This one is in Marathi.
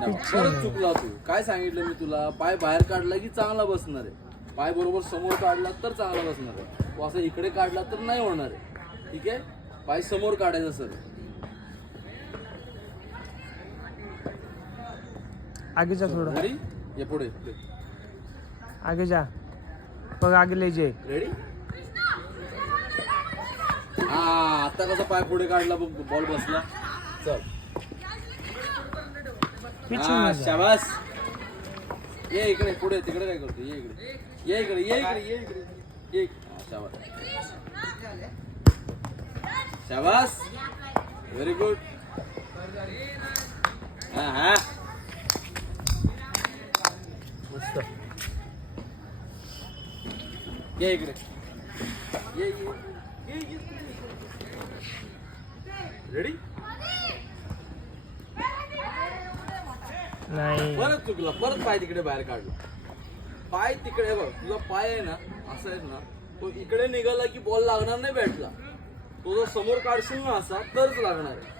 परत चुकला तू. काय सांगितलं मी तुला, पाय बाहेर काढला की चांगला बसणार आहे, पाय बरोबर समोर काढला तर चांगला बसणार आहे. तू असं इकडे काढला तर नाही होणार आहे. ठीक आहे, पाय समोर काढायचा सर. आगे जा थोड़ा, रेडी, ये पुढे. आगे जा, बघ आगे ले जे. रेडी. हा, आता कसा पाय पुढे काढला, बॉल बसला. चल, हा, शाबास. ये इकडे, पुढे तिकडे काय करतो, ये इकडे, ये इकडे, ये इकडे, ये इकडे, ये. शाबास, शाबास, व्हेरी गुड. हा हा, मस्त. ये इकडे, ये ये ये ये. रेडी. नाही, परत चुकला, परत पाय तिकडे बाहेर काढला. पाय तिकडे बघ, तुझा पाय आहे ना असा आहे ना, तो इकडे निघाला की बॉल लागणार नाही बॅटला. तो जर समोर काढशील ना असा तरच लागणार आहे.